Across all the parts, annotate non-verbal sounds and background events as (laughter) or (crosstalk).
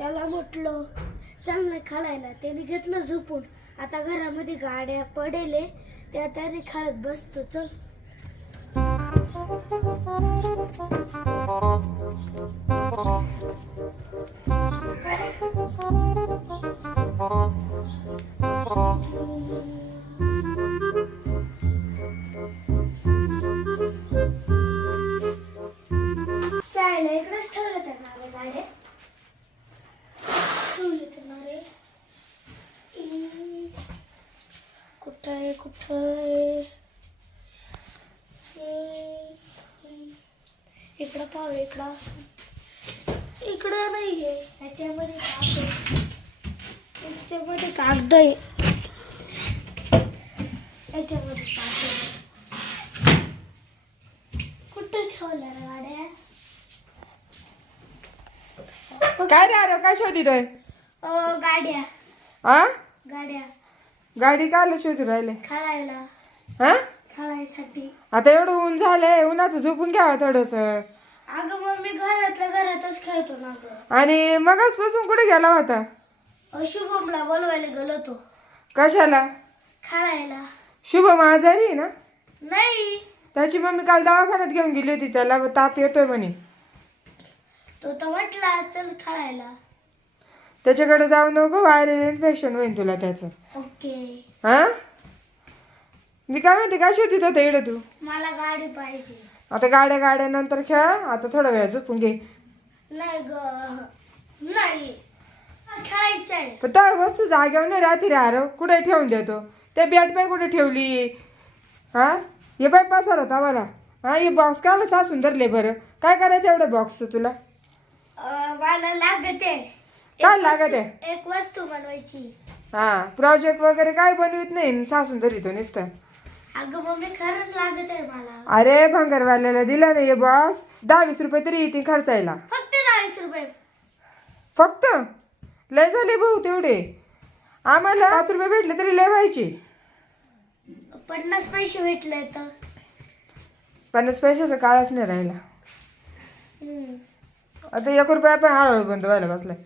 त्याला म्हटलं चाल ना खेळायला त्याने घेतलं झोपून. आता घरामध्ये गाड्या पडेले त्या त्याने खेळत बसतो. चल. कुठं. इकडं पाहू इकडं. इकडं नाही आहे ह्याच्यामध्ये. ह्याच्यामध्ये कागद आहे ह्याच्यामध्ये कागद. कुठं ठेवल्या रे गाड्या काय रे अरे काय शोधितोय? गाड्या. हा गाड्या. गाडी काल शोधू राहिले? खेळायला. हा? खेळायसाठी. आता एवढं ऊन झालंय उन्हाचं झोपून घ्यावं थोडस. अगं मग मी घरातल्या घरातच खेळतो ना ग. आणि मगाचपासून कुठे गेला होता? शुभमला बोलवायला गेलो होतो. कशाला? खेळायला. शुभम आजारी आहे ना? नाही. त्याची मम्मी काल दवाखान्यात घेऊन गेली होती त्याला ताप येतोय म्हणे. तो तर म्हटला चल खेळायला. त्याच्याकडे जाऊ नको व्हायरल इन्फेक्शन होईल तुला त्याचं. हा? मी काय म्हणते काय शोधित होता इकडे तू? मला गाडी पाहिजे. आता गाड्या गाड्या नंतर खेळा आता थोडा वेळ झोपून घे. नाही ग नाही. खेळायचं आहे. पण त्या वस्तू जाग्यावर नाही राहते रे अरे कुठे ठेवून देतो? त्या बॅट बाय कुठे ठेवली? हा? हे बाय पसार होता मला. हा हे बॉक्स काला सासून धरले बरं. काय करायचं एवढं बॉक्स तुला? अ, मला लागते. काय लागत? आहे एक वस्तू बनवायची. हा. प्रोजेक्ट वगैरे काय बनवित नाही सासून धरितो नुसतं. अगं मम्मी खरंच लागत आहे मला. अरे भंगारवाल्याला दिला ना हे बॉक्स दहा वीस रुपये तरी येतील खर्चायला. फक्त दहावीस रुपये. फक्त? लय झाले भाऊ तेवढे. आम्हाला पाच रुपये भेटले तरी लय व्हायचे. पन्नास पैसे भेटले तर. पन्नास पैशाचा काळच नाही राहिला. हम्म. आता एक रुपया पण हळूहळू बंद व्हायला बसलाय.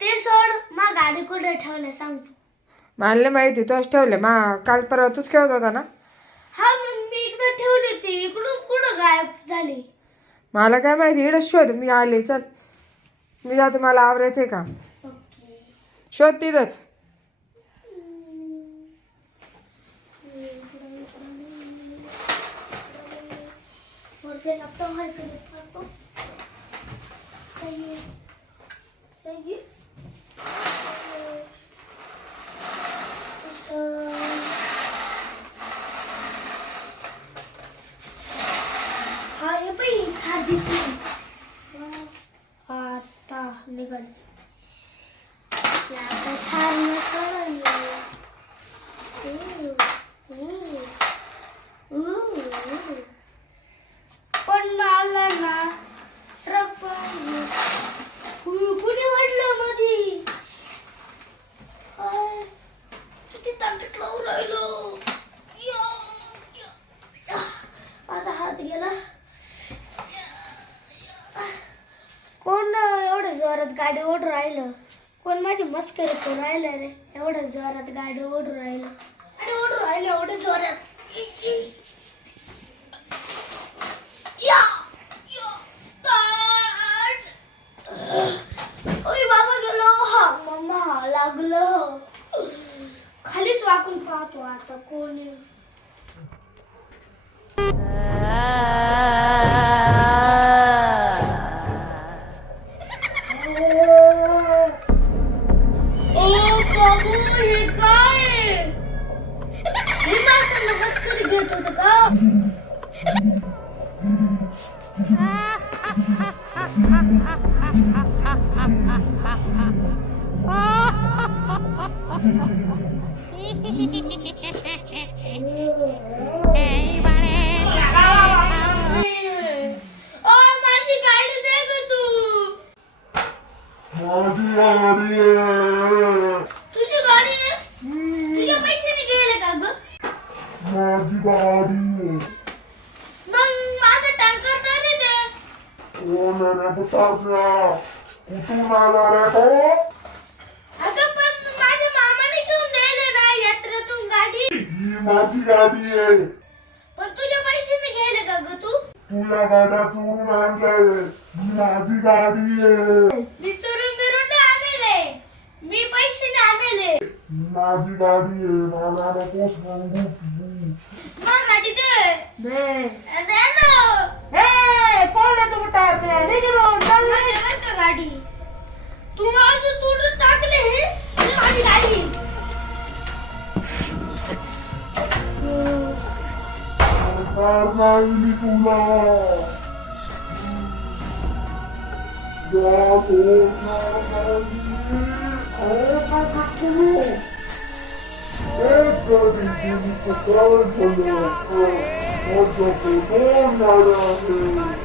ते सोड मा गाडी कुठे ठेवलं सांग तू. मला नाही माहिती तोच ठेवले मा काल परवा तूच खेळत होता ना? हा मग मी इकडे ठेवली होती. इकडून कुठं गायब झाली? मला काय माहिती इकडे शोध. मी आले चल. मी जाते मला आवरायचंय का ओके. शोध तिथंच. आहे का काही काही Thank (laughs) you. माझी मस्करी राहिलं रे. एवढं जोरात गाडी ओढून राहिलं. गाडी ओढून राहिलं एवढं जोरात. या. या, ओय बाबा गेलो. हा मम्मा लागलं हो. खालीच वाकून पाहतो आता कोणी. तुझ्या पैशाने गेले का ग माझी गाडी ओ मेरे बतासा कुठून आला रे तो अगं पण माझ्या मामाने घेऊन द्यायला ना यात्रेतून गाडी ही माझी गाडी आहे पण तुझ्या पैशाने घ्यायला का ग तू तुला गाड्या चोरून आणलंय ही माझी गाडी आहे मी चोरून बिरून आणले मी पैशाने आणले ही माझी गाडी आहे मला नको सांगू तू मग गाडी दे दे ना कोण आहे तू टाकल्या माझी बरं का गाडी तू माझं तोडून टाकले हे ही माझी गाडी सरकार नाही मी तुला या सोडणार नाही. आता तू. एक गाडी गेली तर काय झालं? माझं तो दोन गाड्या आहेत.